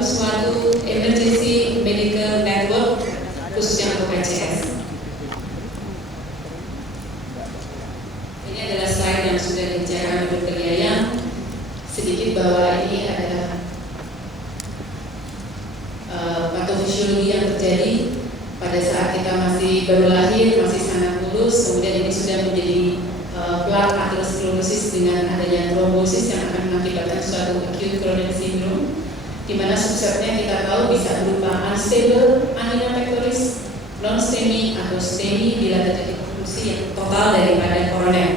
membangun suatu emergency medical network khususnya untuk ACS. Ini adalah slide yang sudah dibicarakan oleh Dr. Yayang. Sedikit bahwa ini adalah patofisiologi yang terjadi pada saat kita masih baru lahir, masih sangat mulus, kemudian ini sudah menjadi plak aterosklerosis dengan adanya trombosis yang akan mengakibatkan suatu acute coronary syndrome, di mana subsetnya kita tahu bisa berupa unstable angina pectoris, non-STEMI atau STEMI bila terjadi obstruksi yang total daripada koroner.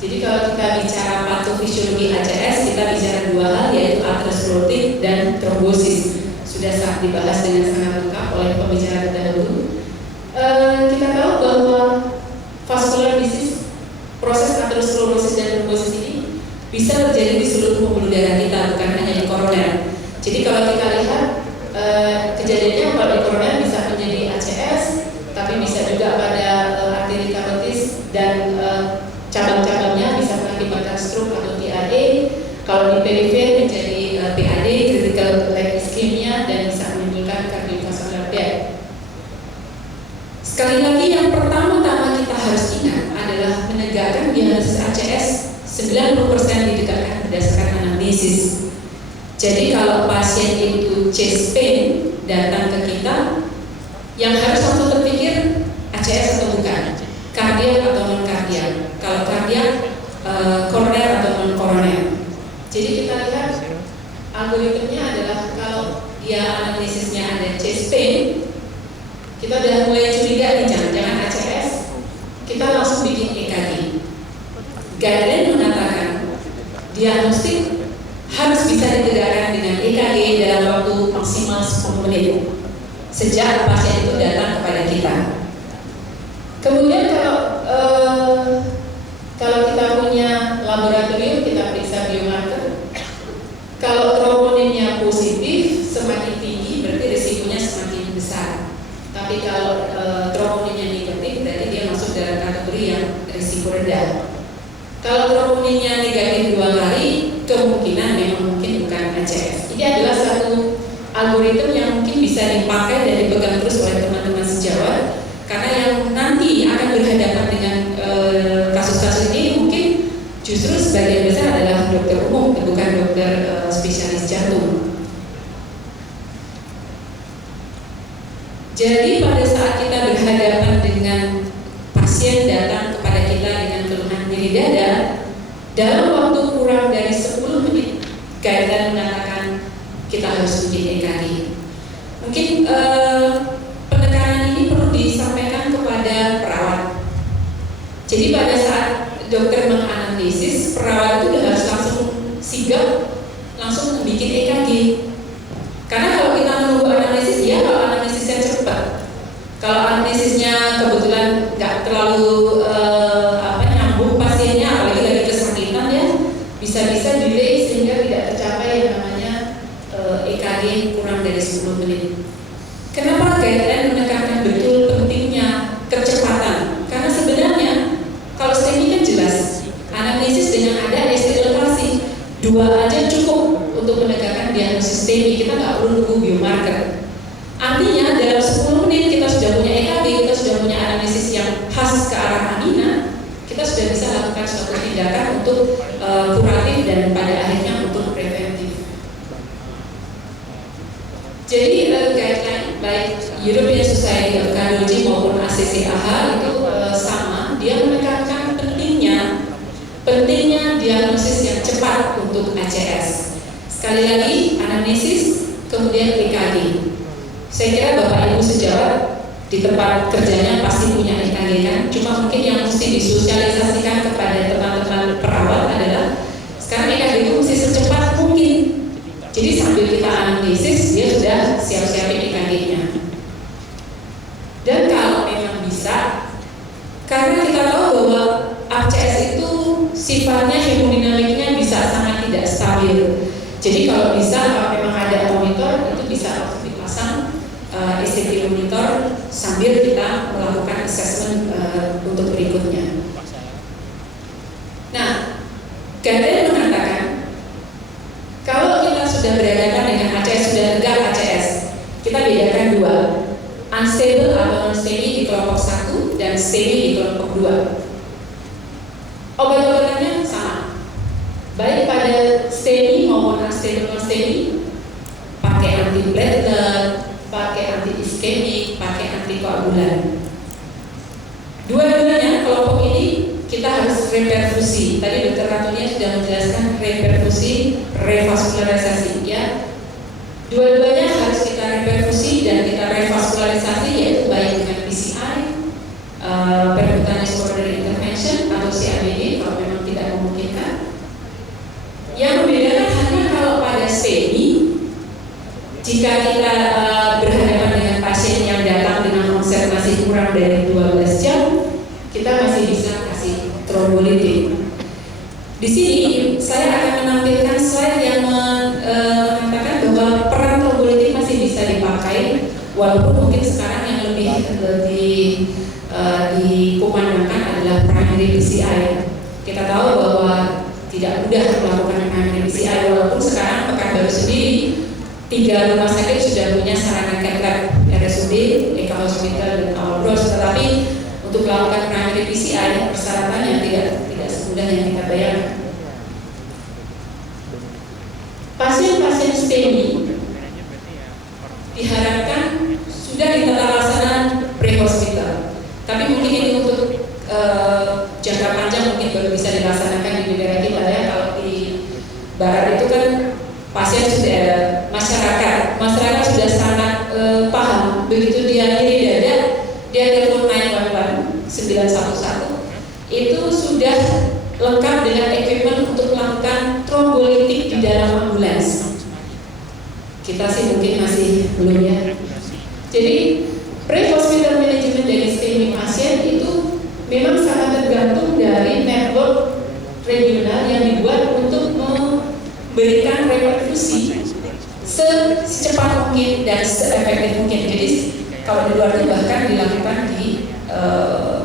Jadi kalau kita bicara patofisiologi ACS, kita bicara dua hal, yaitu aterosklerotik dan trombosis. Sudah sangat dibahas dengan sangat lengkap oleh pembicara terdahulu. Kita tahu bahwa vascular disease, proses aterosklerosis dan trombosis ini bisa terjadi di seluruh pembuluh darah kita, bukan hanya di koroner. Jadi kalau kita lihat kejadiannya pada koroner bisa menjadi ACS, tapi bisa juga pada arteri karotis dan cabang-cabangnya bisa mengakibatkan stroke atau TIA. Kalau di perifer menjadi PAD, critical leg ischemia, dan bisa menimbulkan cardiovascular death. Sekali lagi, yang pertama-tama kita harus ingat adalah menegakkan diagnosis ACS 90% didekatkan berdasarkan anamnesis. Jadi kalau pasien itu chest pain datang ke kita, yang harus langsung terpikir ACS atau bukan, kardiak atau non kardiak. Kalau kardiak, koroner atau non koroner. Jadi kita lihat algoritmenya adalah kalau dia anamnesisnya ada chest pain, kita udah mulai curiga nih, jangan ACS, kita langsung bikin EKG. Guideline mengatakan diagnostik harus bisa ditegakkan dengan EKG dalam waktu maksimal 10 menit sejak pasien itu datang kepada kita. Kemudian kalau kita punya laboratorium, kita periksa biomarker. Kalau troponinnya positif, semakin tinggi berarti risikonya semakin besar. Tapi kalau troponinnya negatif, berarti dia masuk dalam kategori yang risiko rendah. Kalau troponinnya negatif 2 kali, kemungkinan memang mungkin bukan ACS. Ini adalah satu algoritma yang mungkin bisa dipakai dan dipegang terus oleh teman-teman sejawat, karena yang nanti akan berhadapan dengan kasus-kasus ini mungkin justru sebagian besar adalah dokter umum, bukan dokter spesialis jantung. Jadi pada saat kita berhadapan dengan pasien datang kepada kita dengan keluhan nyeri dada, dalam waktu kurang dari 10 menit, guideline mengatakan kita harus bikin EKG. Mungkin penekanan ini perlu disampaikan kepada perawat. Jadi pada saat dokter menganalisis, perawat itu udah harus langsung sigap, langsung bikin EKG. Karena kalau kita menunggu analisis, ya kalau analisisnya cepat, kalau analisisnya kebetulan nggak terlalu nyambung pasiennya, apalagi lagi kesakitan ya, bisa-bisa delay sehingga tidak tercapai yang namanya EKG kurang dari 10 menit. Kenapa guideline menekankan betul pentingnya kecepatan? Karena sebenarnya kalau STEMI kan jelas, anamnesis dengan ada ST elevasi, 2 aja cukup untuk menegakkan diagnosis STEMI. Kita nggak perlu nunggu biomarker. Artinya dalam 10 menit kita sudah punya EKG, kita sudah punya anamnesis yang khas ke arah angina, kita sudah bisa lakukan suatu tindakan untuk kuratif dan pada akhirnya untuk preventif. Jadi guideline baik European Society of Cardiology maupun ACCAH itu sama, dia menekankan pentingnya diagnosis yang cepat untuk ACS. Sekali lagi, anamnesis, kemudian EKG. Saya kira Bapak Ibu sejawat di tempat kerjanya pasti punya EKG kan, cuma mungkin yang mesti disosialisasikan kepada teman-teman perawat adalah sekarang EKG itu mesti secepat mungkin. Jadi sambil kita anamnesis, dia sudah siap-siapin EKG-nya. Dan kalau memang bisa, karena kita tahu bahwa ACS itu sifatnya hemodinamiknya bisa sangat tidak stabil. Jadi kalau bisa, kalau memang ada monitor, itu bisa langsung dipasang ECG monitor sambil kita melakukan assessment untuk berikutnya. Nah, guideline mengatakan kalau kita sudah berhadapan dengan ACS, sudah tegak ACS. Kita bedakan dua, unstable atau non-STEMI di kelompok 1 dan STEMI di kelompok 2. Obat-obatannya sama, baik pada STEMI maupun unstable non-STEMI, pakai antiplatelet, pakai anti-iskemik, pakai antikoagulan. Dua-duanya kelompok ini kita harus reperfusi. Tadi Dr. Ratunya sudah menjelaskan reperfusi, revaskularisasi, ya. Dua-duanya harus kita reperfusi dan kita revaskularisasi, yaitu baik dengan PCI, percutaneous coronary intervention atau CABG kalau memang tidak memungkinkan. Yang membedakan hanya kalau pada STEMI, jika kita berhadapan dengan pasien yang datang dengan observasi kurang dari 12 jam, kita masih bisa kasih trombolitik. Di sini saya akan menampilkan slide yang mengatakan bahwa peran trombolitik masih bisa dipakai, walaupun mungkin sekarang yang lebih dikumandangkan adalah primary PCI. Kita tahu bahwa tidak mudah melakukan primary PCI, walaupun sekarang Pekanbaru sendiri 3 rumah sakit sudah punya sarana cath RSUD, Eka Hospital dan Alros, tetapi untuk melakukan primary PCI persyaratannya tidak semudah yang kita bayangkan. Pasien-pasien STEMI diharapkan sudah di tata laksana pre-hospital, tapi mungkin ini untuk jangka panjang mungkin baru bisa dilaksanakan di negara kita, ya. Kalau di barat itu kan pasien sudah ada, masyarakat sudah sangat paham. Begitu dia nyeri dada, dia telepon 911 itu sudah lengkap dengan equipment untuk melakukan trombolitik di dalam ambulans. Kita sih mungkin masih belum, ya. Jadi pre-hospital management dari STEMI pasien itu memang sangat tergantung dari network regional yang dibuat untuk memberikan reperfusi secepat mungkin dan seefektif mungkin. Jadi kalau di luar itu bahkan dilakukan di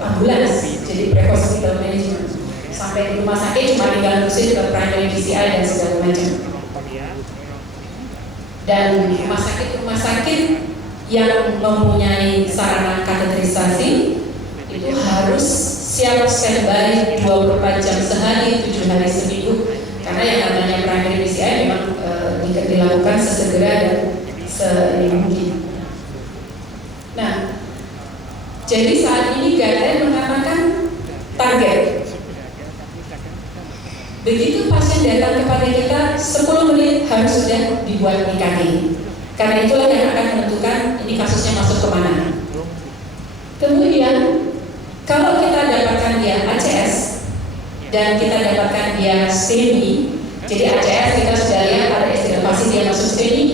ambulans, jadi pre-hospital management. Sampai di rumah sakit cuma tinggal ngurusin ke primary PCI dan segala macam. Dan rumah sakit yang mempunyai sarana kateterisasi itu harus siap standby 24 jam sehari, 7 hari seminggu, karena yang namanya primary PCI memang dilakukan sesegera dan semungkin. Nah, jadi saat ini guideline mengatakan target. Begitu pasien datang kepada kita, 10 menit harus sudah dibuat EKG. Karena itulah yang akan menentukan ini kasusnya masuk kemana. Kemudian, kalau kita dapatkan dia ACS dan kita dapatkan dia STEMI, jadi ACS kita sudah lihat ada estimasi dia masuk STEMI,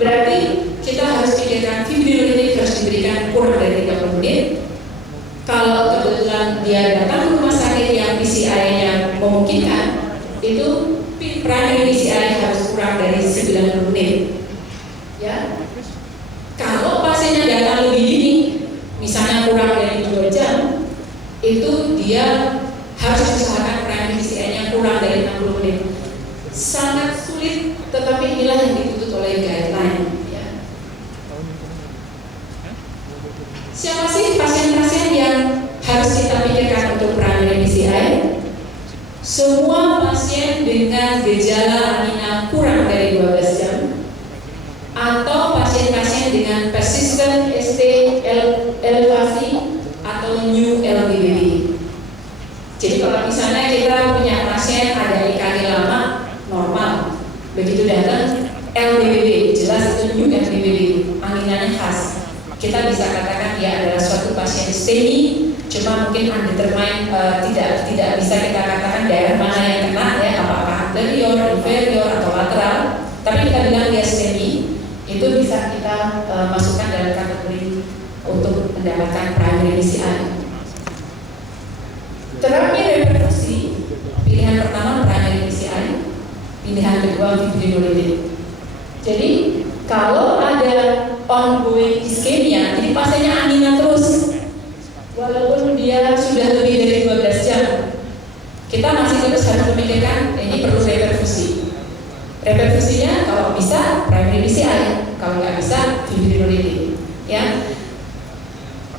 berarti kita harus pikirkan fibrinogen harus diberikan kurang dari 30 menit. Kalau kebetulan dia datang ke rumah sakit yang PCI-nya memungkinkan, itu primary PCI harus kurang dari 90 menit. Ya, kalau pasiennya datang lebih dini, misalnya kurang dari 2 jam, itu dia harus usahakan primary PCI-nya kurang dari 60 menit. Sangat sulit, tetapi inilah yang dituntut oleh guideline. Ya. Siapa sih pasien-pasien yang harus kita pikirkan untuk primary PCI? Semua pasien dengan gejala angina kurang dari 12 jam, atau pasien-pasien dengan persistent ST elevasi atau new LBBB. Jadi kalau misalnya kita punya pasien ada EKG lama normal, begitu datang LBBB, jelas itu new LBBB, anginanya khas, kita bisa katakan dia adalah suatu pasien STEMI, cuma mungkin undetermined, tidak bisa kita katakan daerah mana yang kena, ya, apakah anterior, inferior atau lateral, tapi kita bilang dia STEMI. Itu bisa kita masukkan dalam kategori untuk mendapatkan primary PCI. Terapi reperfusi, pilihan pertama primary PCI, pilihan kedua fibrinolytic. Jadi kalau ada ongoing iskemia, jadi pasiennya angina terus, walaupun dia sudah lebih dari 12 jam, kita masih terus harus memikirkan ini perlu reperfusi. Reperfusinya kalau bisa primary PCI, kalau nggak bisa fibrinolytic. Ya,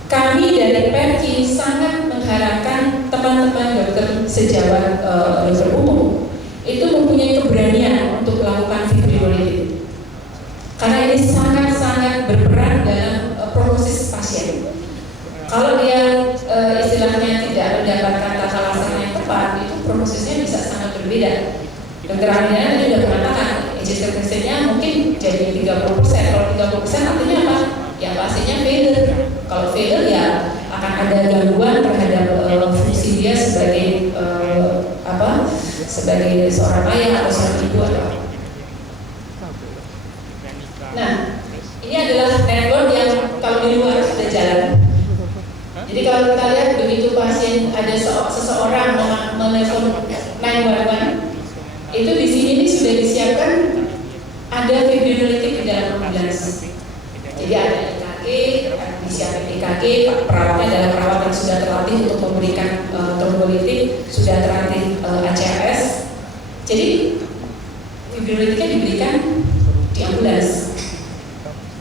kami dari PERKI sangat mengharapkan teman-teman dokter sejawat dokter umum itu mempunyai keberanian untuk melakukan fibrinolytic, karena ini sangat-sangat berperan dalam prognosis pasien. Kalau dia istilahnya tidak mendapatkan tata laksana yang tepat, itu prosesnya bisa sangat berbeda. Dokter Amina tadi sudah mengatakan ejection fraction-nya mungkin jadi 30%. Kalau 30% artinya apa? Ya pasiennya failure. Kalau failure ya akan ada gangguan terhadap fungsi dia sebagai sebagai seorang ayah atau seorang ibu atau. Nah, ini adalah network yang kalau di luar sudah jalan. Jadi kalau kita lihat begitu pasien ada seseorang menelpon 911, itu di sini ini sudah disiapkan ada fibrinolytic di dalam ambulans. Jadi ada EKG, disiapkan EKG, perawatnya adalah perawat yang sudah terlatih untuk memberikan trombolitik, sudah terlatih ACRS. Jadi fibrinolytiknya diberikan di ambulans.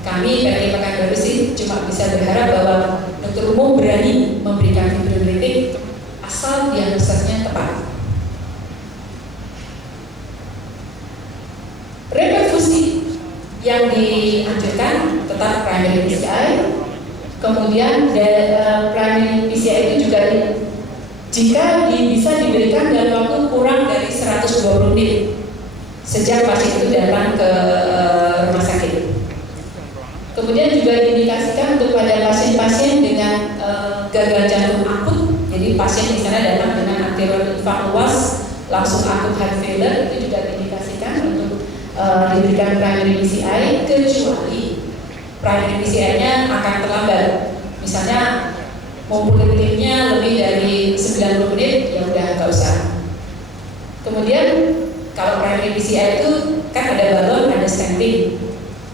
Kami dari Pekanbaru sih cuma bisa berharap bahwa dokter umum berani memberikan fibrinolytik asal diagnosisnya tepat. Reperfusi yang dianjurkan tetap primary PCI, kemudian primary PCI itu juga jika bisa diberikan dalam waktu kurang dari 120 menit sejak pasien itu datang ke rumah sakit. Kemudian juga diindikasikan untuk pada pasien-pasien dengan gagal jantung akut, jadi pasien di sana datang dengan arterial infark luas, langsung akut heart failure, itu juga diindikasikan untuk diberikan primary PCI, kecuali primary PCI-nya akan terlambat. Misalnya mobilitasnya lebih dari 90 menit, ya udah nggak usah. Kemudian kalau primary PCI itu kan ada balon, ada stenting.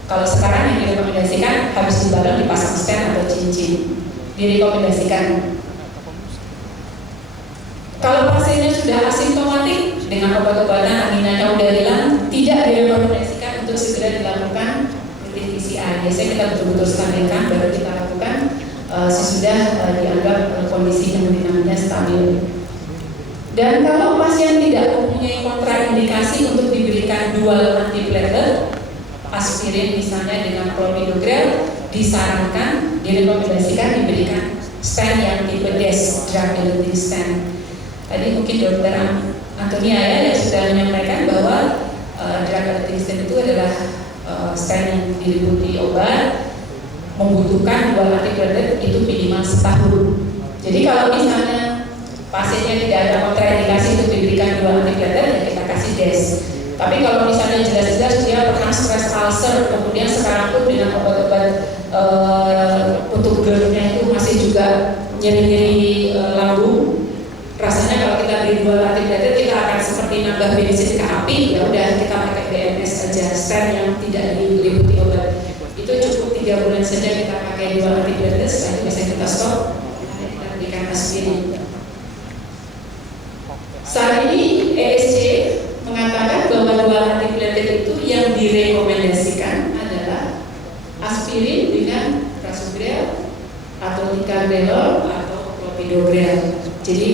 Kalau sekarang yang direkomendasikan habis dibalon dipasang stent atau cincin, direkomendasikan. Kalau pasiennya sudah asimptomatik dengan obat-obatan aminanya udah hilang, tidak direkomendasikan untuk segera dilakukan rutin PCI. Biasanya kita betul-betul standingkan baru kita lakukan sesudah dianggap kondisi hemodinamiknya stabil. Dan kalau pasien tidak mempunyai kontraindikasi untuk diberikan dual antiplatelet, aspirin misalnya dengan clopidogrel, disarankan, direkomendasikan diberikan stent yang tipe DES, drug-eluting stent. Tadi mungkin Dokter Antonia ya yang sudah menyampaikan bahwa drug-eluting stent itu adalah stent yang diliputi obat, membutuhkan dual antiplatelet itu minimal setahun. Jadi kalau misalnya pasiennya tidak ada kontraindikasi untuk diberikan dual antiplatelet, ya kita kasih DES. Tapi kalau misalnya jelas-jelas dia pernah stres ulcer, kemudian sekarang pun dengan obat-obat untuk GERD-nya itu masih juga nyeri-nyeri lambung, rasanya kalau kita beri dual antiplatelet kita akan seperti nambah bensin ke api, ya udah kita pakai BMS saja, stent yang tidak diliputi obat. Itu cukup 3 bulan saja kita pakai dual antiplatelet, setelah itu biasanya kita stop, kita berikan aspirin. Saat ini ESC mengatakan bahwa dual antiplatelet itu yang direkomendasikan adalah aspirin dengan prasugrel atau ticagrelor atau clopidogrel. Jadi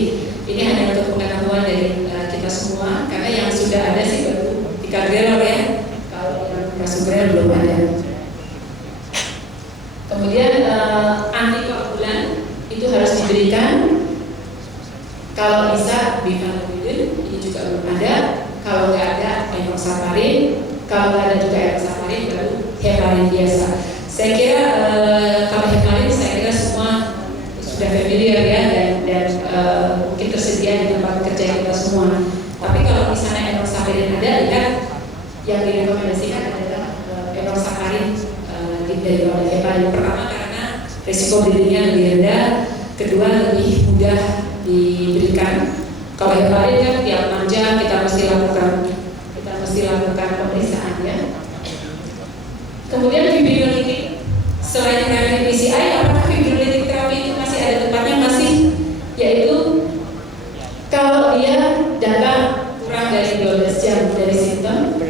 ini hanya untuk pengetahuan dari kita semua, karena yang sudah ada sih baru ticagrelor ya, kalau yang prasugrel belum ada. Kemudian antikoagulan itu harus diberikan, kalau bisa bifenthrin, ini juga belum ada. Kalau nggak ada enoxaparin, kalau nggak ada juga enoxaparin baru heparin biasa. Saya kira kalau heparin saya kira semua sudah familiar ya dan mungkin tersedia di tempat kerja kita semua. Tapi kalau misalnya enoxaparin ada, lihat yang direkomendasikan adalah enoxaparin dari heparin. Pertama karena risiko bleedingnya lebih rendah, kedua lebih mudah diberikan. Kalau heparin kan tiap 6 jam kita mesti lakukan pemeriksaan ya. Kemudian fibrinolytik, selain primary PCI, apakah fibrinolytik terapi itu masih ada tempatnya? Masih, yaitu kalau dia datang kurang dari 12 jam dari simptom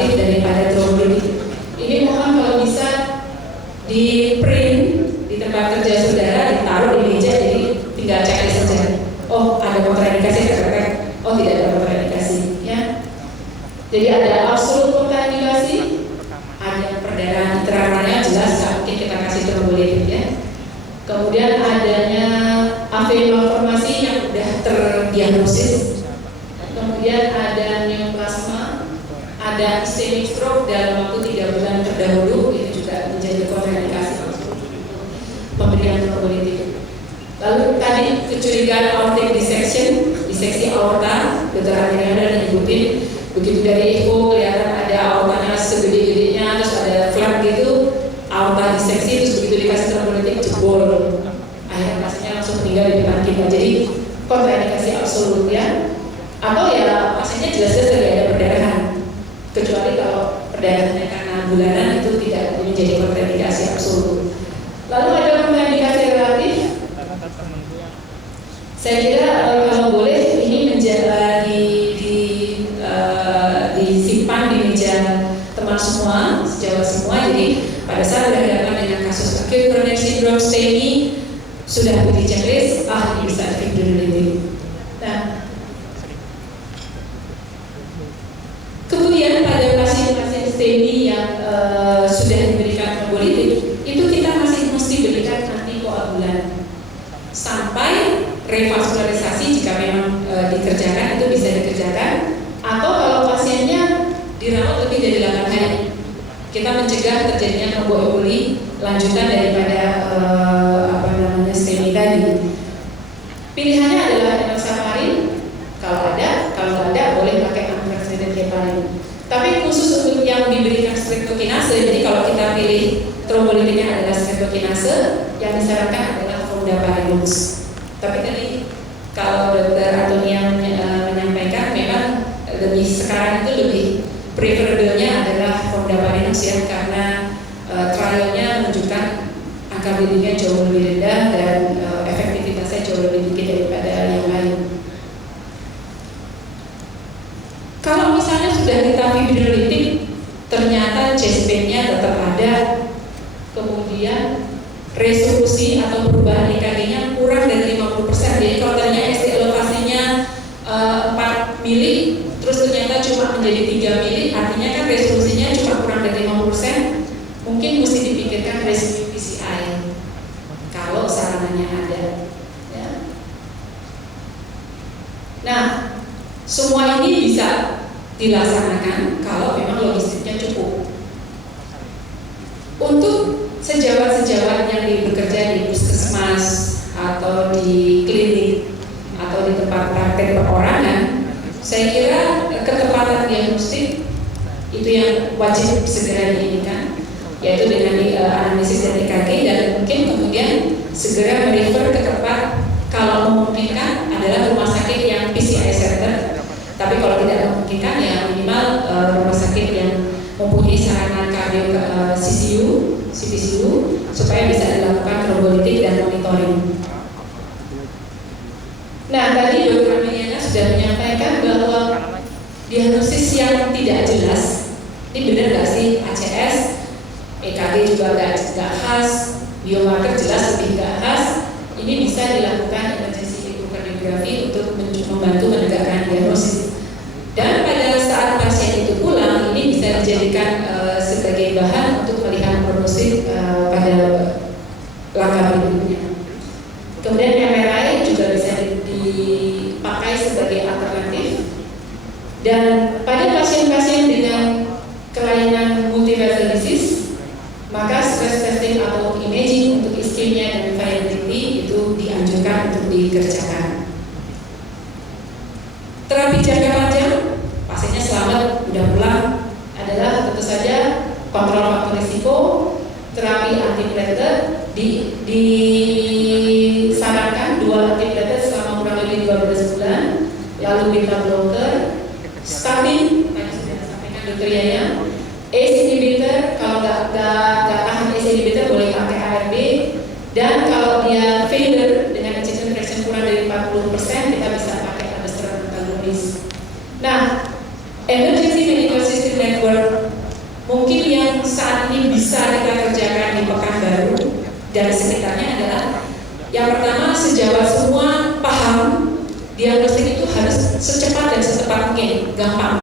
relatif daripada trombolytik. Ini mohon kalau bisa di print di tempat kerja saudara, ditaruh di meja, jadi tinggal cek saja. Oh, ada kontraindikasi terkait, oh tidak ada kontraindikasi, ya. Jadi ada absolut kontraindikasi, ada perdarahan intravenousnya jelas, nggak mungkin kita kasih trombolitik, ya. Kemudian adanya AV malformasi yang sudah terdiagnosis, kemudian ada neoplasma, ada ischemic stroke dalam waktu 3 bulan terdahulu, itu juga menjadi kontraindikasi pemberian trombolitik. Lalu tadi kecurigaan aortic dissection, diseksi aorta, Dr. Adriana nyebutin begitu dari echo kelihatan ada aortanya segede-gedenya, terus ada flap gitu, aorta diseksi, terus begitu dikasih trombolitik jebol, akhirnya pasiennya langsung meninggal di depan kita. Jadi kontraindikasi absolut, ya. Atau ya pasiennya jelas-jelas lagi ada perdarahan, kecuali kalau perdarahannya karena bulanan itu tidak menjadi kontraindikasi absolut. Lalu ada kontraindikasi relatif. Saya kira kalau boleh ini menjadi disimpan di meja teman semua, sejawat semua. Jadi pada saat berhadapan dengan kasus acute coronary syndrome STEMI sudah di checklist, ini bisa fibrinolytic. Nah, kemudian pada pasien-pasien STEMI yang sudah diberikan trombolitik, itu kita masih mesti berikan antikoagulan sampai revaskularisasi jika memang dikerjakan, itu bisa dikerjakan. Atau kalau pasiennya dirawat lebih dari 8 hari, kita mencegah terjadinya tromboemboli lanjutan daripada STEMI tadi. Pilihannya adalah enoxaparin kalau ada, kalau nggak ada boleh pakai antivaksinen heparin. Tapi khusus untuk yang diberikan streptokinase, jadi kalau kita pilih trombolitiknya adalah streptokinase, yang disarankan adalah fondaparinux. Tapi tadi kalau Dr. Antonia menyampaikan memang lebih sekarang itu lebih preferabelnya adalah fondaparinux, ya, karena trialnya menunjukkan angka bleedingnya jauh lebih rendah dan efektivitasnya jauh lebih tinggi daripada yang lain. Kalau misalnya sudah kita fibrinolytik, ternyata chest pain-nya tetap ada, kemudian resolusi atau perubahan EKG-nya kurang dari 50%. Jadi kalau ternyata ST elevasinya 4 mili, terus ternyata cuma menjadi 3 mili, artinya kan resolusinya cuma kurang dari 50%, mungkin mesti dipikirkan rescue PCI kalau sarananya ada, ya. Nah, semua ini bisa dilaksanakan kalau memang logistiknya cukup. Untuk sejawat-sejawat yang bekerja di puskesmas atau di klinik atau di tempat praktek perorangan, saya kira ketepatan diagnostik itu yang wajib segera diinginkan, yaitu dengan analisis dan EKG, dan mungkin kemudian segera merefer ke tempat, kalau memungkinkan adalah rumah sakit yang PCI center. Tapi kalau tidak memungkinkan, ya minimal rumah sakit yang mempunyai sarana kardio CPCU supaya bisa dilakukan trombolitik dan monitoring. Nah, tadi Dr. Ameliana sudah menyampaikan bahwa diagnosis yang tidak jelas, ini benar nggak sih ACS, EKG juga nggak khas, biomarker jelas lebih nggak khas, ini bisa dilakukan emergency echocardiografi untuk membantu menegakkan diagnosis. Dan pada saat pasien itu pulang, ini bisa dijadikan sebagai bahan untuk melihat prognosis pada langkah berikutnya. Kemudian MRI juga bisa dipakai sebagai alternatif. Dan pada pasien-pasien dengan kelainan multivessel disease, maka stress testing atau imaging untuk ischemia dan variability itu dianjurkan untuk dikerjakan. Terapi jangka panjang, pasiennya selamat, udah pulang, adalah tentu saja kontrol faktor risiko, terapi antiplatelet, disarankan 2 antiplatelet selama kurang lebih 12 bulan, lalu beta blocker, statin, tadi sudah disampaikan Dr. Yaya, ACE inhibitor, kalau nggak tahan ACE inhibitor boleh pakai ARB, dan kalau dia failure dengan ejection fraction kurang dari 40%, kita bisa pakai aldosterone antagonis. Nah, emergency medical system network dari sekitarnya adalah yang pertama, sejawat semua paham diagnostik itu harus secepat dan secepat mungkin, gampang.